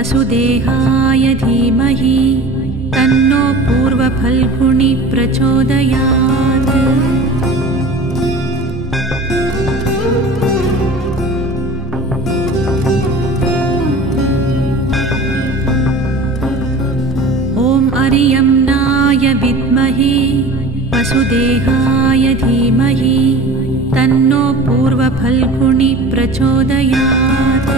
वसुदेहाय धीमहि तन्नो पूर्वफल्गुनी प्रचोदयात्। ॐ अर्यम्नाय विद्महे वसुदेहाय धीमहि तन्नो पूर्वफल्गुनी प्रचोदयात्।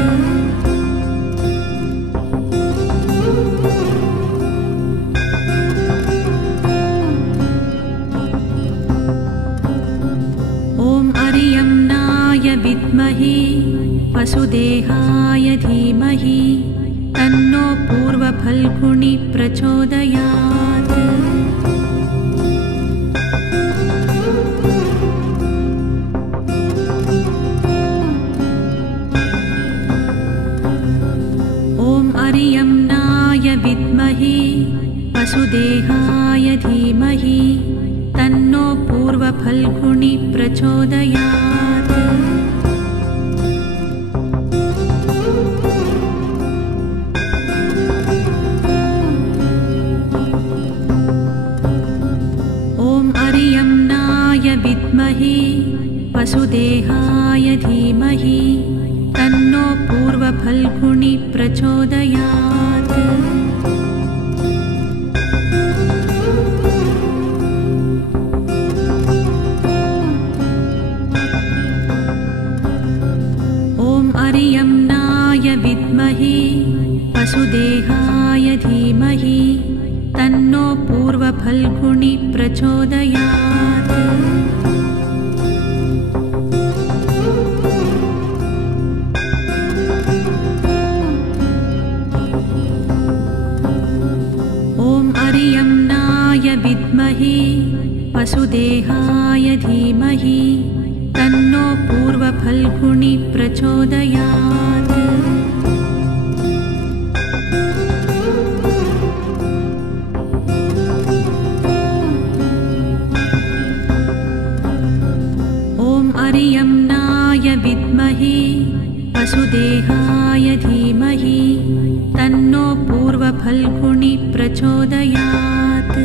ॐ अर्यम्नाय विद्महे वसुदेहाय धीमहि तन्नो पूर्वफल्गुनी प्रचोदयात्। ॐ अर्यम्नाय विद्महे वसुदेहाय धीमहि तन्नो पूर्वफल्गुनी प्रचोदयात्। ॐ अर्यम्नाय विद्महे वसुदेहाय धीमहि तन्नो पूर्वफल्गुनी प्रचोदयात्। ॐ अर्यम्नाय विद्महे वसुदेहाय धीमहि तन्नो पूर्वफल्गुनी प्रचोदयात्। ॐ अर्यम्नाय विद्महे वसुदेहाय धीमहि तन्नो पूर्वफल्गुनी प्रचोदयात्। ॐ अर्यम्नाय विद्महे वसुदेहाय धीमहि तन्नो पूर्वफल्गुनी प्रचोदयात्।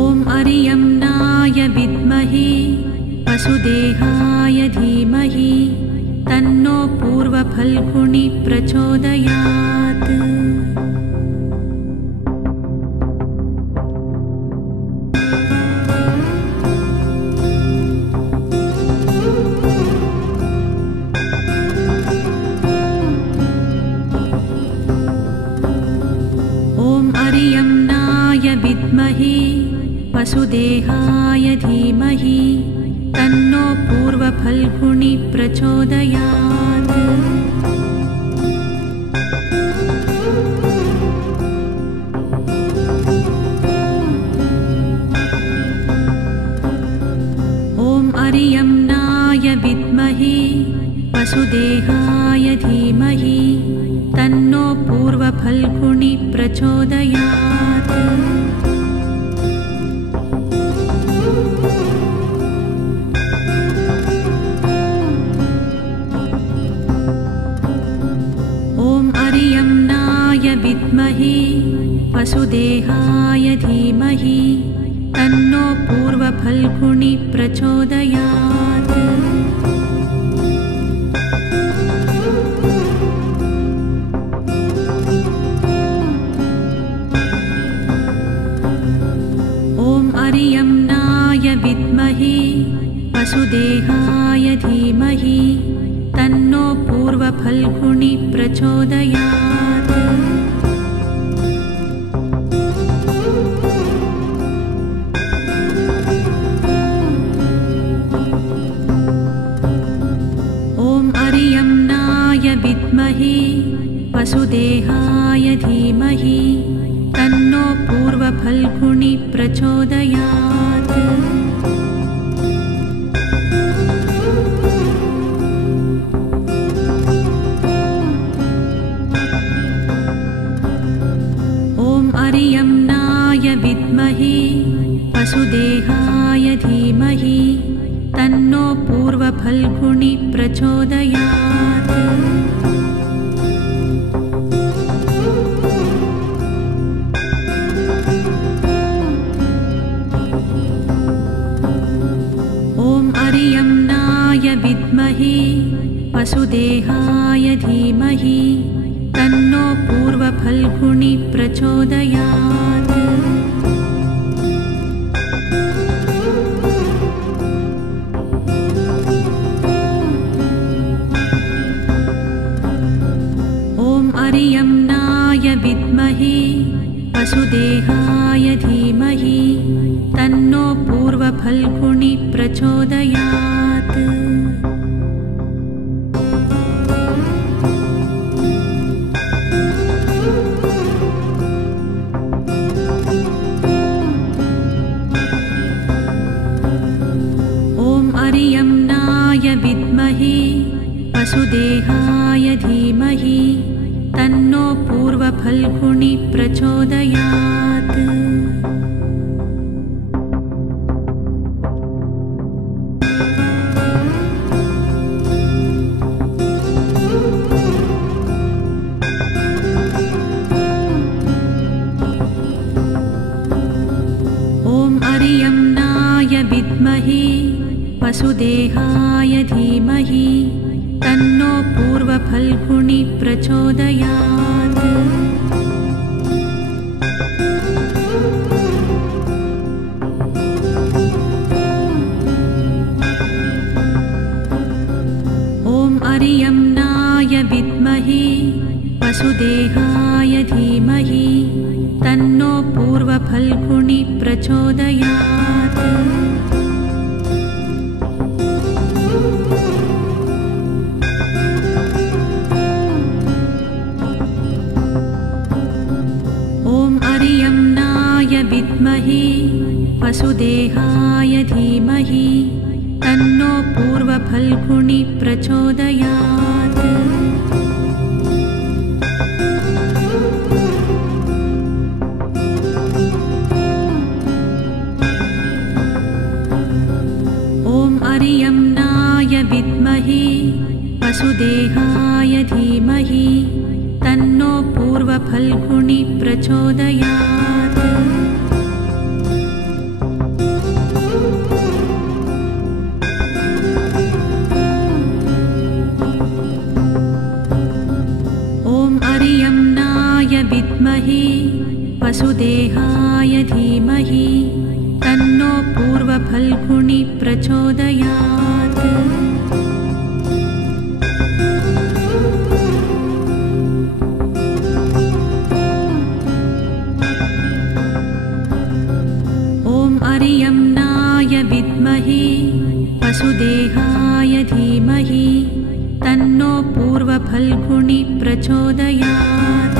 ॐ अर्यम्नाय विद्महे वसुदेहाय धीमहि तन्नो पूर्वफल्गुनी प्रचोदयात्। ॐ अर्यम्नाय विद्महे वसुदेहाय धीमहि तन्नो पूर्वफल्गुनी प्रचोदयात्। ॐ अर्यम्नाय विद्महे वसुदेहाय धीमहि तन्नो पूर्वफल्गुनी प्रचोदयात्। ॐ अर्यम्नाय विद्महे वसुदेहाय धीमहि तन्नो पूर्वफल्गुनी प्रचोदयात्। ॐ अर्यम्नाय विद्महे वसुदेहाय धीमहि तन्नो पूर्वफल्गुनी प्रचोदयात्। ॐ अर्यम्नाय विद्महे वसुदेहाय धीमहि तन्नो पूर्वफल्गुनी प्रचोदयात्। ॐ अरियम्नाय विद्महे वसुदेहाय धीमहि तन्नो पूर्वफल्गुनी प्रचोदयात्। ॐ अरियम्नाय विद्महे वसुदेहाय धीमहि तन्नो पूर्वफल्गुनी प्रचोदयात्। ॐ अरियम्नाय विद्महे वसुदेहाय धीमहि तन्नो पूर्वफल्गुनी प्रचोदयात्। ॐ अरियम्नाय विद्महे वसुदेहाय धीमहि तन्नो पूर्वफल्गुनी प्रचोदयात्। ॐ अरियम्नाय विद्महे वसुदेहाय धीमहि तन्नो पूर्वफल्गुनी प्रचोदयात्। ॐ अरियम्नाय विद्महे वसुदेहाय धीमहि तन्नो पूर्वफल्गुनी प्रचोदयात्। ॐ अरियम्नाय विद्महे वसुदेहाय धीमहि तन्नो पूर्वफल्गुनी प्रचोदयात्। ॐ अरियम्नाय विद्महे वसुदेहाय धीमहि तन्नो पूर्वफल्गुनी प्रचोदयात्। ॐ अरियम्नाय विद्महे वसुदेहाय धीमहि तन्नो पूर्वफल्गुनी प्रचोदयात्। ॐ अरियम्नाय विद्महे वसुदेहाय धीमहि तन्नो पूर्वफल्गुनी प्रचोदयात्।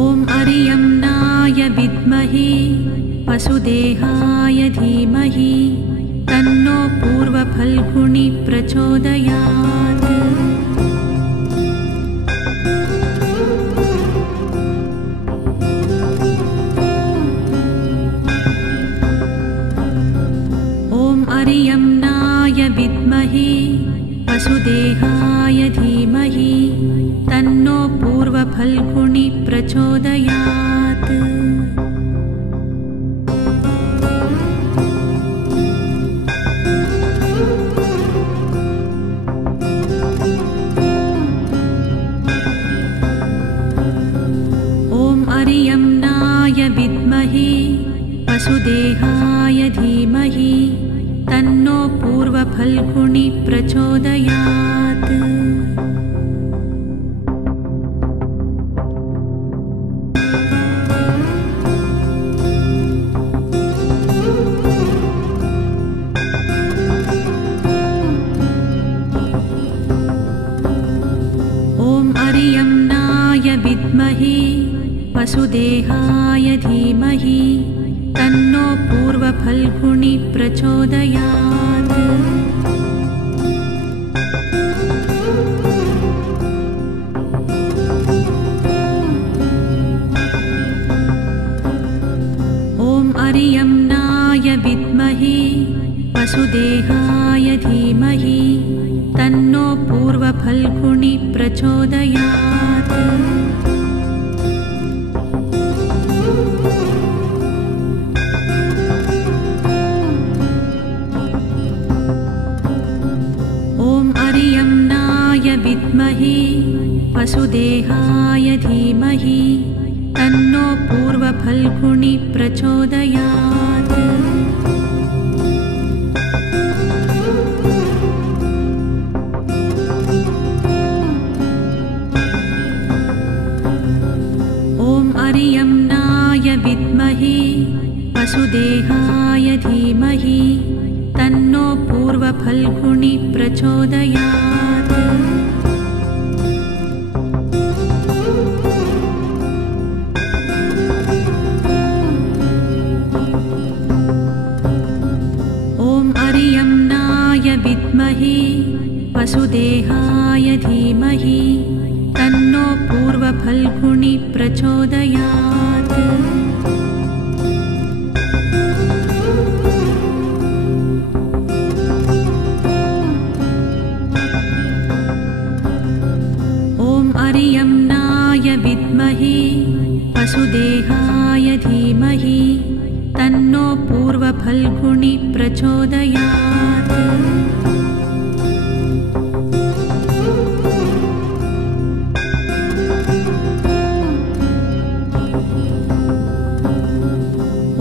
ॐ अरियम्नाय विद्महे वसुदेहाय धीमहि तन्नो पूर्वफल्गुनी प्रचोदयात्। ॐ अरियम्नाय विद्महे वसुदेहाय धीमहि तन्नो पूर्वफल्गुनी प्रचोदयात्। ॐ अरियम्नाय विद्महे वसुदेहाय धीमहि तन्नो पूर्वफल्गुनी प्रचोदयात्। ॐ अरियम्नाय विद्महे वसुदेहाय धीमहि तन्नो पूर्व पूर्वफल्गुनि प्रचोदयात्। ॐ अर्यम्नाय विद्महे वसुदेहाय धीमहि तन्नो पूर्वफल्गुनि प्रचोदयात्। ॐ अर्यम्नाय विद्महे वसुदेहाय धीमहि तन्नो पूर्वफल्गुनि प्रचोदयात्। ॐ अर्यम्नाय विद्महे वसुदेहाय धीमहि तन्नो पूर्वफल्गुनि प्रचोदयात्। ॐ अर्यम्नाय विद्महे वसुदेहाय धीमहि तन्नो पूर्वफल्गुनि प्रचोदयात्। ॐ अर्यम्नाय विद्महे वसुदेहाय धीमहि तन्नो पूर्वफल्गुनि प्रचोदयात्।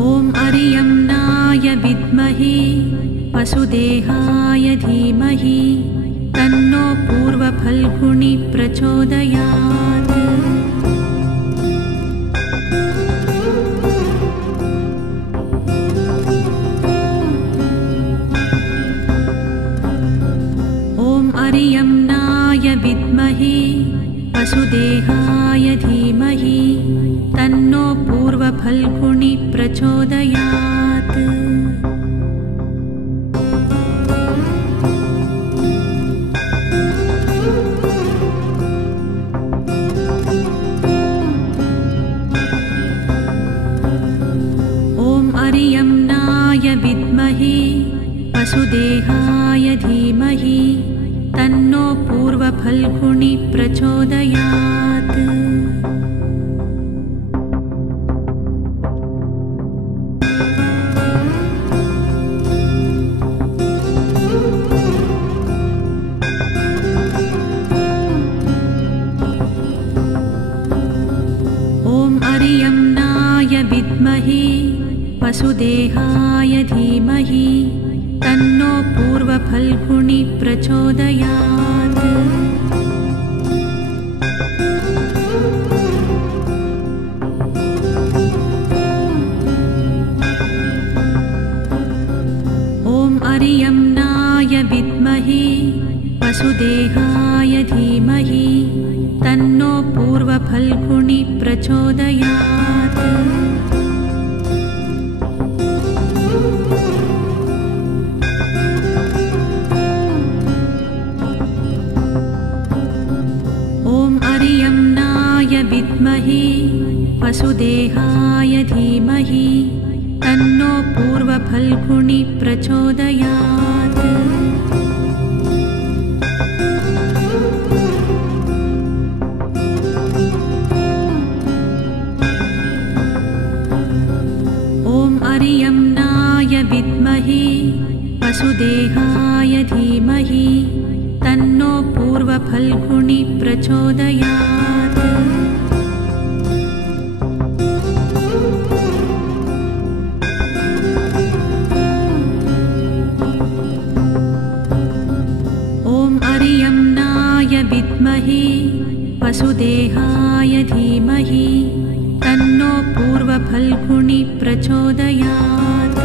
ॐ अर्यम्नाय विद्महे वसुदेहाय धीमहि तन्नो पूर्वफल्गुनि प्रचोदयात्। ॐ अर्यम्नाय विद्महे वसुदेहाय धीमहि तन्नो पूर्वफल्गुनि प्रचोदयात्। ॐ अर्यम्नाय विद्महे वसुदेहाय धीमहि तन्नो पूर्वफल्गुनि प्रचोदयात्। ॐ अर्यम्नाय विद्महे वसुदेहाय धीमहि तन्नो पूर्वफल्गुनि प्रचोदयात्। ॐ अर्यम्नाय विद्महे वसुदेहाय धीमहि तन्नो पूर्वफल्गुनि प्रचोदयात्। ॐ अर्यम्नाय विद्महे वसुदेहाय धीमहि तन्नो पूर्वफल्गुनि प्रचोदयात्। ॐ अर्यम्नाय विद्महे वसुदेहाय धीमहि तन्नो पूर्वफल्गुनि प्रचोदयात्। ॐ अर्यम्नाय विद्महे वसुदेहाय धीमहि तन्नो पूर्वफल्गुनि प्रचोदयात्।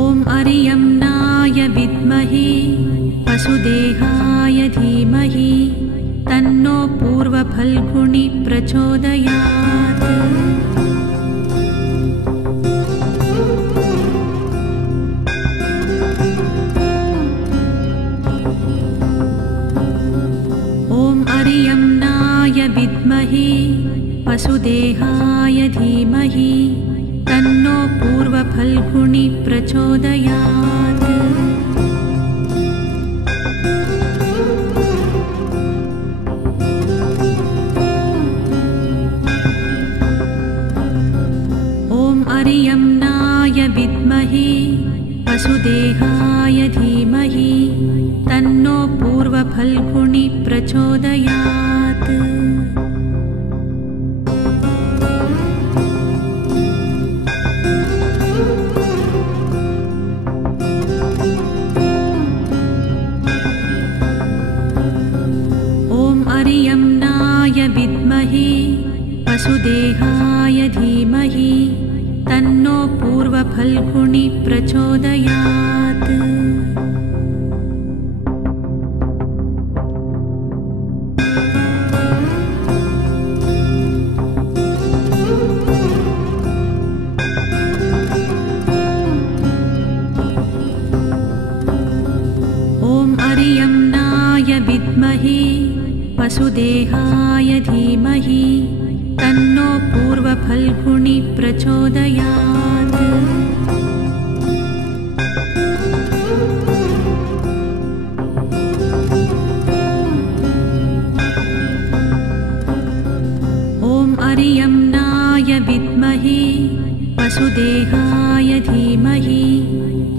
ॐ अर्यम्नाय विद्महे वसुदेहाय तन्नो पूर्वफल्गुनि प्रचोदयात्। ॐ अर्यम्नाय विद्महे वसुदेहाय धीमहि तन्नो पूर्वफल्गुनि प्रचोदयात्। ॐ अर्यम्नाय विद्महे वसुदेहाय धीमहि तन्नो पूर्वफल्गुनि प्रचोदयात्। ॐ अर्यम्नाय विद्महे वसुदेहाय धीमहि तन्नो पूर्वफल्गुनि प्रचोदयात्। ॐ अर्यम्नाय विद्महे वसुदेहाय धीमहि तन्नो पूर्वफल्गुनि प्रचोदयात्। ॐ अर्यम्नाय विद्महे वसुदेहाय धीमहि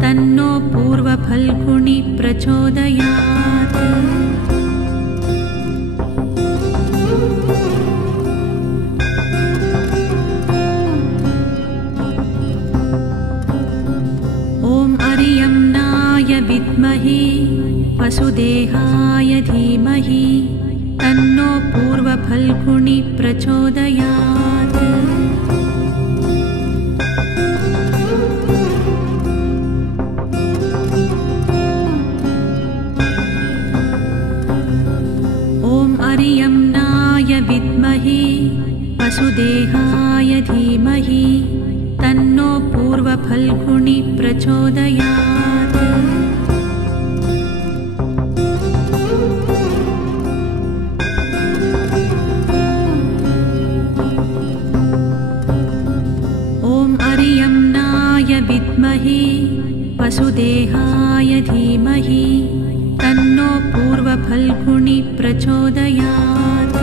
तन्नो पूर्वफल्गुनि प्रचोदयात्। ॐ अर्यम्नाय विद्महे वसुदेहाय धीमहि तन्नो पूर्वफल्गुनि प्रचोदयात्। ॐ अर्यम्नाय विद्महे वसुदेहाय धीमहि तन्नो पूर्वफल्गुनि प्रचोदयात्। ॐ अर्यम्नाय विद्महे वसुदेहाय धीमहि तन्नो पूर्वफल्गुनि प्रचोदयात्।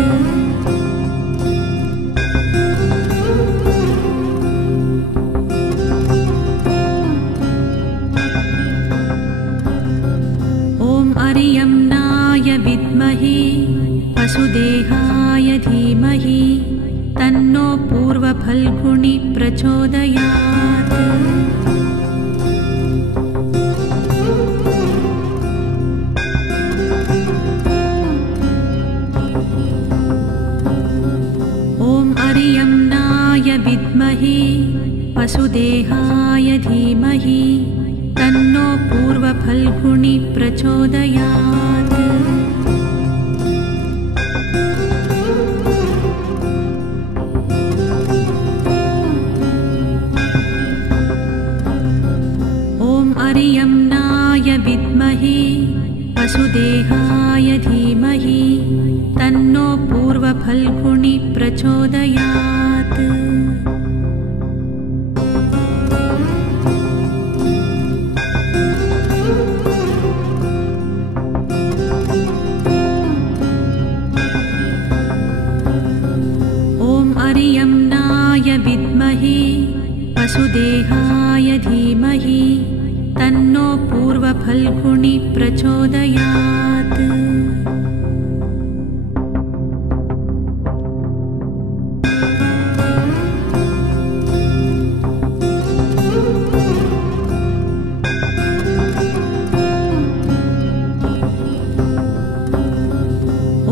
ॐ अर्यम्नाय विद्महे वसुदेहाय धीमहि तन्नो पूर्वफल्गुनि प्रचोदयात्। ॐ अर्यम्नाय विद्महे वसुदेहाय धीमहि तन्नो पूर्वफल्गुनि प्रचोदयात्। ॐ अर्यम्नाय विद्महे वसुदेहाय धीमहि तन्नो पूर्वफल्गुनि प्रचोदयात्। ॐ अर्यम्नाय विद्महे वसुदेहाय धीमहि तन्नो पूर्वफल्गुनि प्रचोदयात्।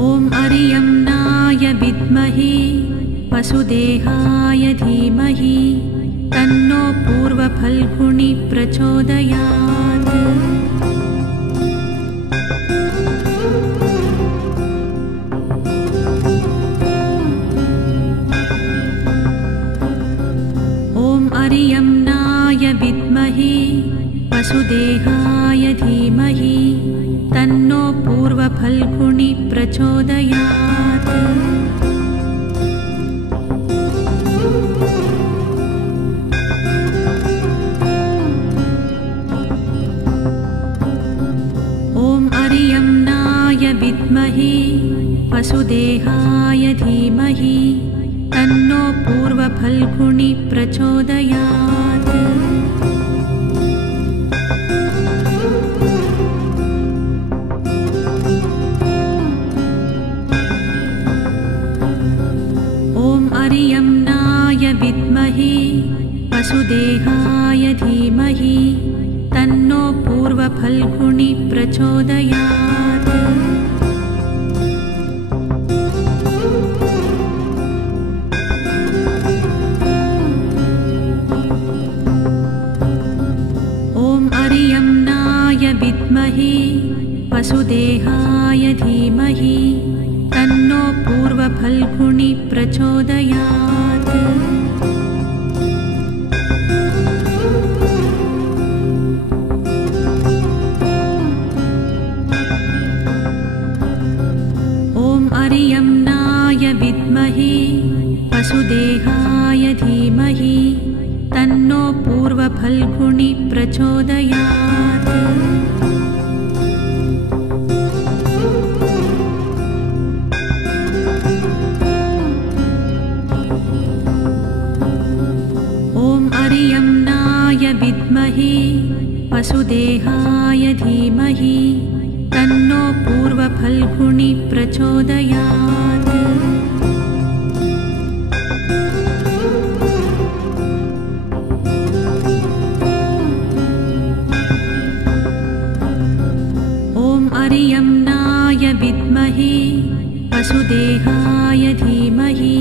ॐ अर्यम्नाय विद्महे वसुदेहाय धीमहि तन्नो पूर्वफल्गुनि प्रचोदयात्। वसुदेहाय धीमहि तन्नो पूर्वफल्गुनि प्रचोदयात्। ॐ अर्यम्नाय विद्महे वसुदेहाय धीमहि तन्नो पूर्वफल्गुनि प्रचोदयात्। ॐ अर्यम्नाय विद्महे वसुदेहाय धीमहि तन्नो पूर्वफल्गुनि प्रचोदयात्। ॐ अर्यम्नाय विद्महे वसुदेहाय धीमहि तन्नो पूर्वफल्गुनि प्रचोदयात्। ॐ अर्यम्नाय विद्महे वसुदेहाय धीमहि तन्नो पूर्वफल्गुनि प्रचोदयात्। ॐ अर्यम्नाय विद्महे वसुदेहाय धीमहि तन्नो पूर्वफल्गुनि प्रचोदयात्। ॐ अर्यम्नाय विद्महे वसुदेहाय धीमहि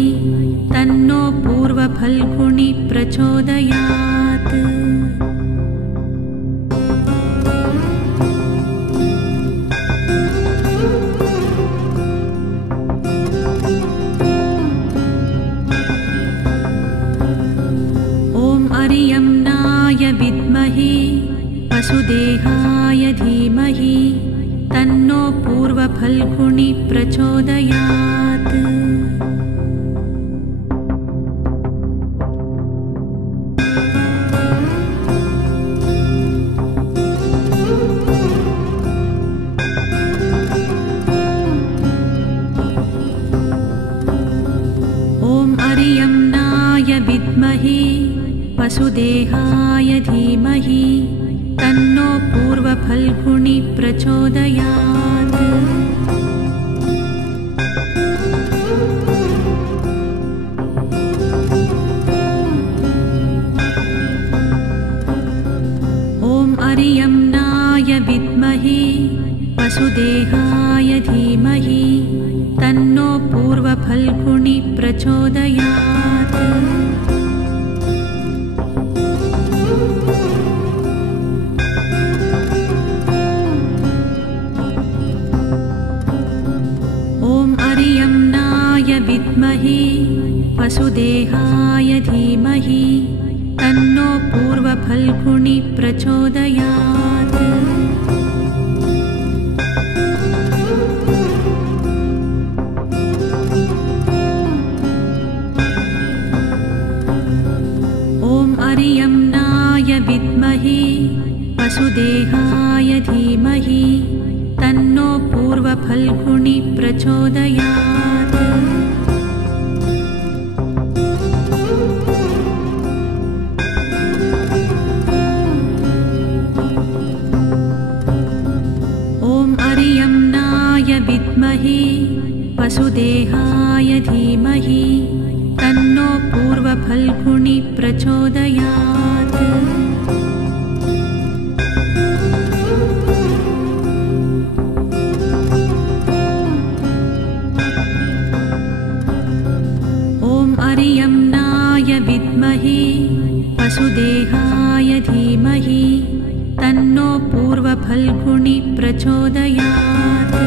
तन्नो पूर्वफल्गुनि प्रचोदयात्। ॐ अर्यम्नाय विद्महे वसुदेहाय धीमहि तन्नो पूर्वफल्गुनि प्रचोदयात्। ॐ अर्यम्नाय विद्महे वसुदेहाय धीमहि तन्नो पूर्वफल्गुनि प्रचोदयात्। ॐ अर्यम्नाय विद्महे वसुदेहाय धीमहि तन्नो पूर्वफल्गुनि प्रचोदयात्। ॐ अर्यम्नाय विद्महे वसुदेहाय धीमहि तन्नो पूर्वफल्गुनि प्रचोदयात्। ॐ अर्यम्नाय विद्महे वसुदेहाय धीमहि तन्नो पूर्वफल्गुनि प्रचोदयात्। ॐ अर्यम्नाय विद्महे वसुदेहाय धीमहि तन्नो पूर्वफल्गुनि प्रचोदयात्। ॐ अर्यम्नाय विद्महे वसुदेहाय धीमहि तन्नो पूर्वफल्गुनि प्रचोदयात्।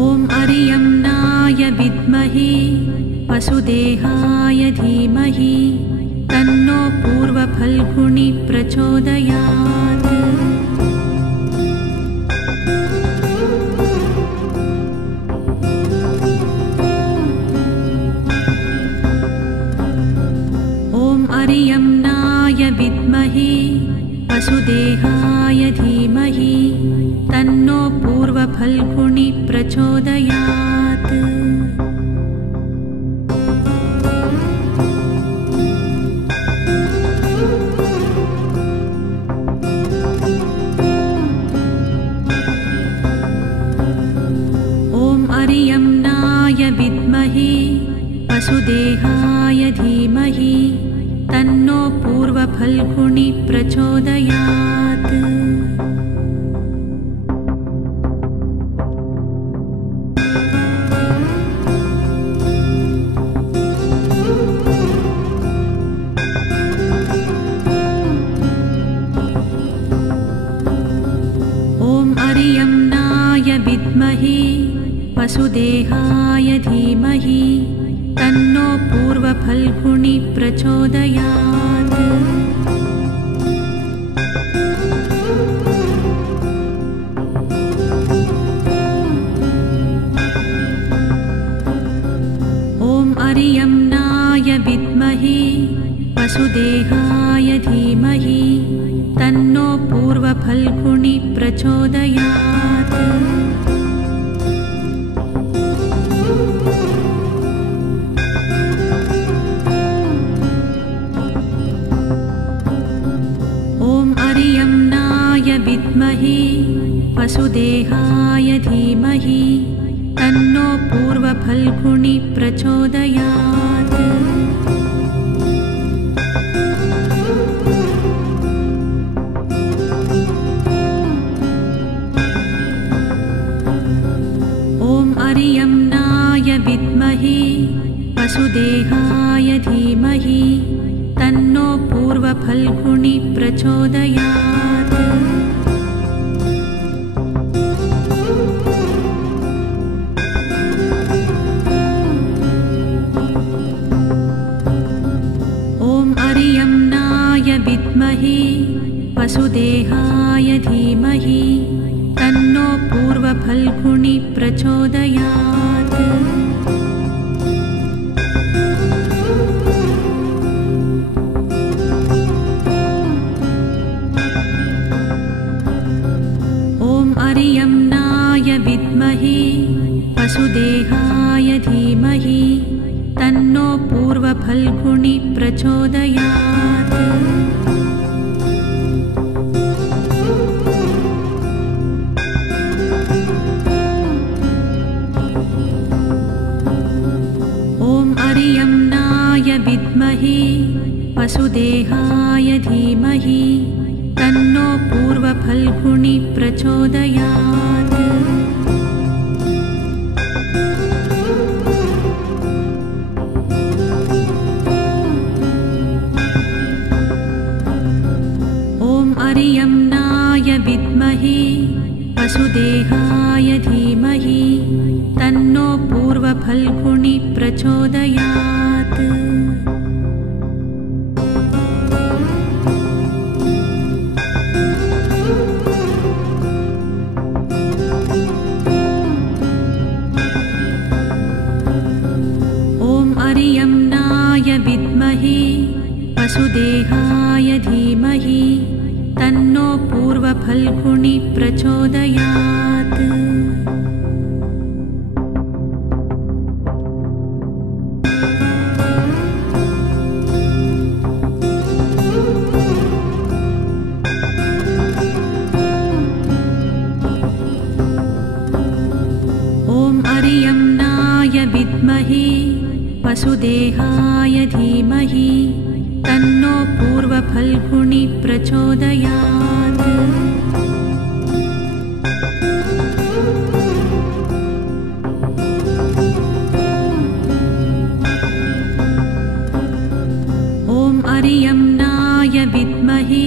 ॐ वसुदेहाय धीमहि तन्नो पूर्वफल्गुनी प्रचोदयात्। ॐ अर्यम्नाय विद्महे वसुदेहाय धीमहि तन्नो पूर्वफल्गुनी प्रचोदयात्। अर्यम्नाय विद्महे वसुदेहाय धीमहि तन्नो पूर्वफल्गुनी प्रचोदयात्। ॐ अर्यम्नाय विद्महे वसुदेहाय धीमहि तन्नो पूर्वफल्गुनी प्रचोदयात्। ॐ अर्यम्नाय विद्महे वसुदेहाय धीमहि तन्नो पूर्वफल्गुनी प्रचोदयात्। विद्महे वसुदेहाय धीमहि तन्नो पूर्वफल्गुनी प्रचोदयात्। ॐ अर्यम्नाय विद्महे वसुदेहाय धीमहि तन्नो पूर्वफल्गुनी प्रचोदयात्। विद्महे वसुदेहाय धीमहि तन्नो पूर्वफल्गुनी प्रचोदयात्। ॐ अर्यम्नाय विद्महे वसुदेहाय धीमहि तन्नो पूर्वफल्गुनी प्रचोदयात्। विद्महे वसुदेहाय धीमहि तन्नो पूर्वफल्गुनी प्रचोदयात्। ॐ अर्यम्नाय विद्महे वसुदेहाय धीमहि तन्नो पूर्वफल्गुनी प्रचोदयात्। विद्महे वसुदेहाय धीमहि तन्नो पूर्वफल्गुनी प्रचोदयात्। ॐ अर्यम्नाय विद्महे वसुदेहाय धीमहि तन्नो पूर्वफल्गुनी प्रचोदयात्। ॐ अर्यम्नाय विद्महे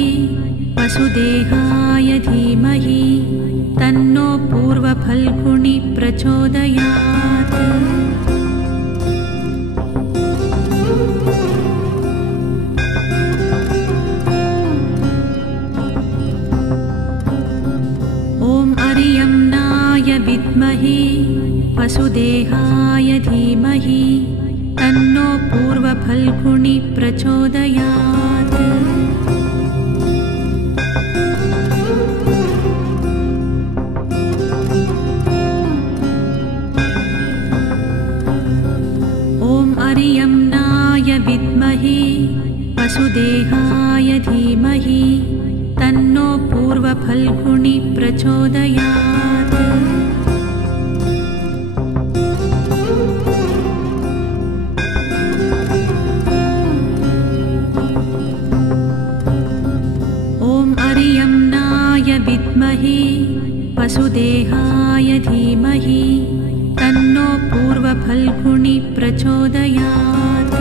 वसुदेहाय धीमहि तन्नो पूर्वफल्गुनी प्रचोदयात्। वसुदेहाय धीमहि तन्नो पूर्वफल्गुनी प्रचोदयात्। ॐ अरियम्नाय विद्महे वसुदेहाय धीमहि तन्नो पूर्वफल्गुनी प्रचोदयात्। ॐ अरियम्नाय विद्महे वसुदेहाय धीमहि तन्नो पूर्वफल्गुनी प्रचोदयात्।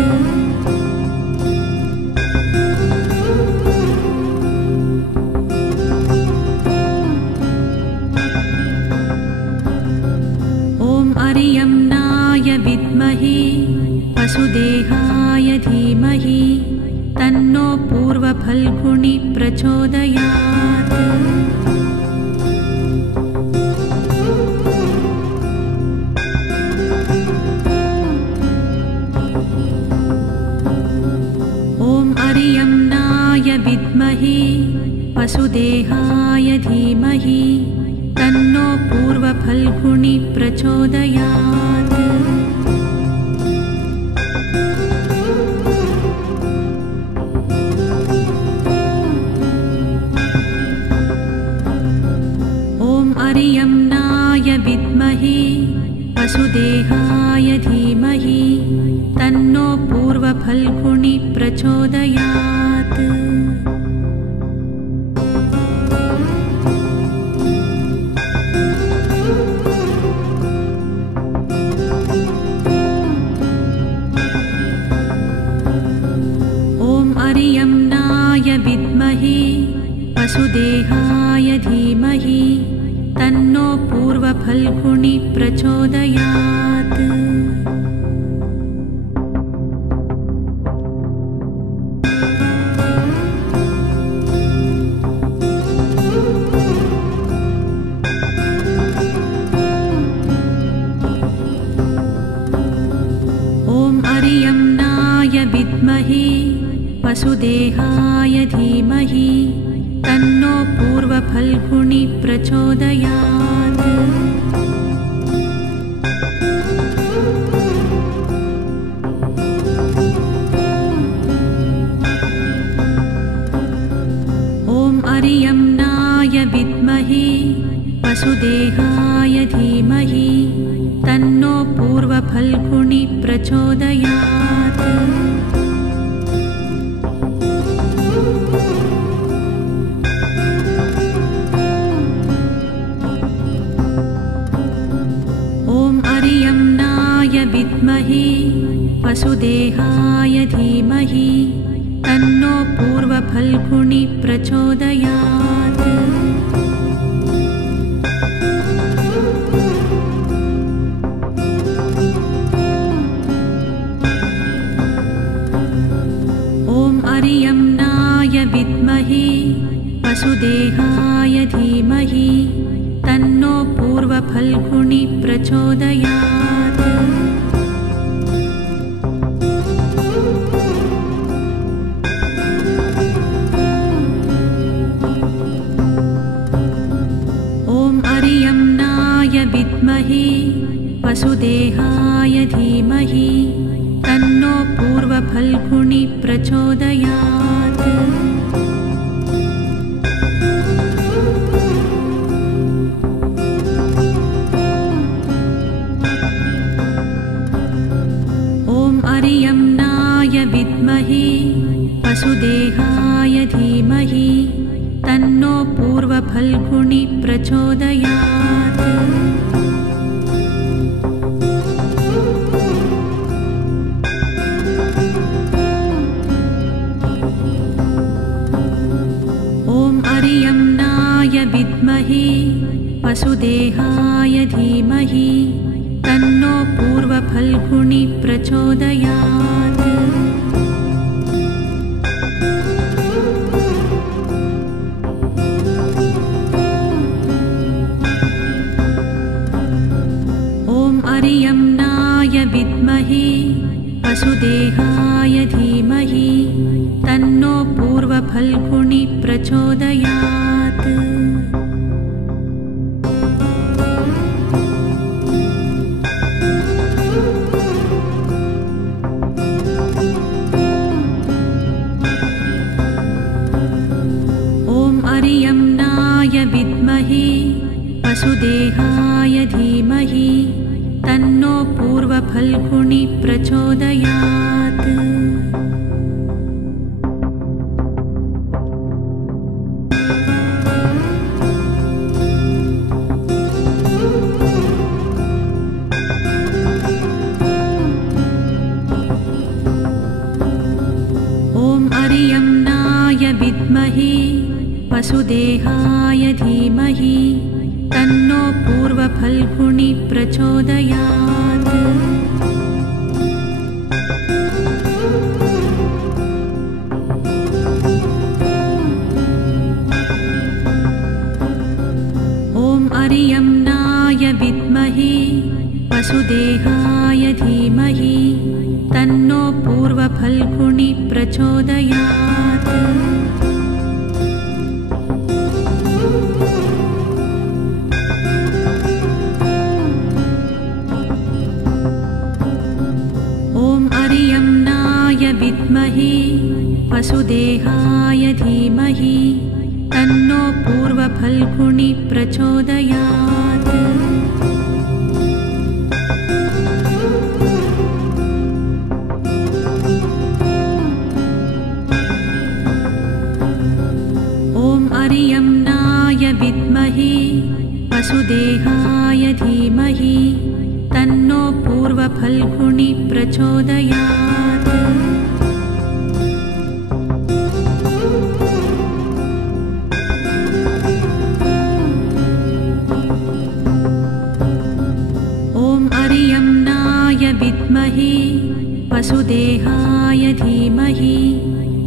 ॐ अरियम्नाय विद्महे वसुदेहाय धीमहि तन्नो पूर्वफल्गुनी प्रचोदयात्। ॐ अरियम्नाय विद्महे वसुदेहाय धीमहि तन्नो पूर्वफल्गुनी प्रचोदयात्। ॐ अरियम्नाय विद्महे वसुदेहाय धीमहि तन्नो पूर्वफल्गुनी प्रचोदयात्। ॐ अरियम्नाय विद्महे वसुदेहाय धीमहि तन्नो पूर्वफल्गुनी प्रचोदयात्। ॐ अरियम्नाय विद्महे वसुदेहाय धीमहि तन्नो पूर्वफल्गुनी प्रचोदयात्। ॐ अरियम्नाय विद्महे वसुदेहाय धीमहि तन्नो पूर्वफल्गुनी प्रचोदयात्। ॐ अरियम्नाय विद्महे वसुदेहाय धीमहि तन्नो पूर्वफल्गुनी प्रचोदयात्। ॐ अरियम्नाय विद्महे वसुदेहाय धीमहि तन्नो पूर्वफल्गुनी प्रचोदयात्। ॐ अरियम्नाय विद्महे वसुदेहाय धीमहि तन्नो पूर्वफल्गुनी प्रचोदयात्। ॐ अरियम्नाय विद्महे वसुदेहाय धीमहि तन्नो पूर्वफल्गुनी प्रचोदयात्। ॐ अरियम्नाय विद्महे वसुदेहाय धीमहि तन्नो पूर्वफल्गुनी प्रचोदयात्। ॐ पूर्वफल्गुणि प्रचोदयात्। ॐ अरियम्नाय विद्महे वसुदेहाय धीमहि तन्नो पूर्वफल्गुणि प्रचोदयात्। ॐ अरियम्नाय विद्महे वसुदेहाय धीमहि तन्नो पूर्वफल्गुणि प्रचोदयात्। ॐ अरियम्नाय विद्महे वसुदेहाय धीमहि तन्नो पूर्वफल्गुणि प्रचोदयात्। ॐ अरियम्नाय विद्महे वसुदेहाय धीमहि तन्नो पूर्वफल्गुणि प्रचोदयात्। ॐ अरियम्नाय विद्महे वसुदेहाय धीमहि तन्नो पूर्वफल्गुणि प्रचोदयात्। ॐ अरियम्नाय विद्महे वसुदेहाय धीमहि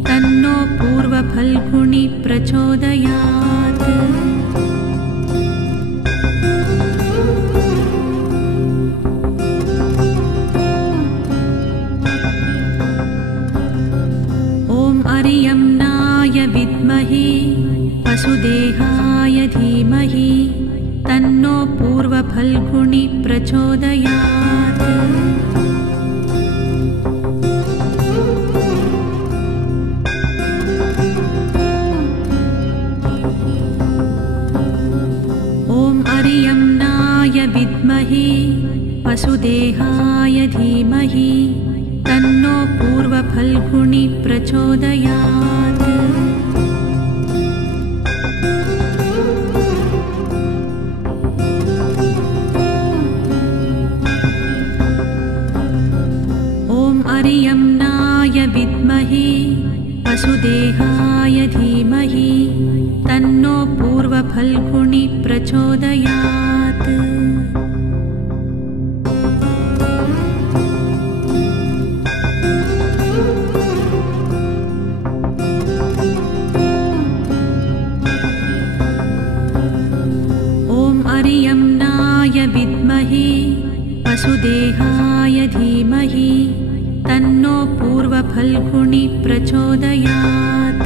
तन्नो पूर्वफल्गुणि प्रचोदयात्। ॐ अरियम्नाय विद्महे वसुदेहाय धीमहि तन्नो पूर्वफल्गुणि प्रचोदयात्। ॐ अरियम्नाय विद्महे वसुदेहाय धीमहि तन्नो पूर्वफल्गुणि प्रचोदयात्। ॐ अरियम्नाय विद्महे वसुदेहाय धीमहि तन्नो पूर्वफल्गुणि प्रचोदयात्। ॐ अरियम्नाय विद्महे वसुदेहाय धीमहि तन्नो पूर्वफल्गुणि प्रचोदयात्।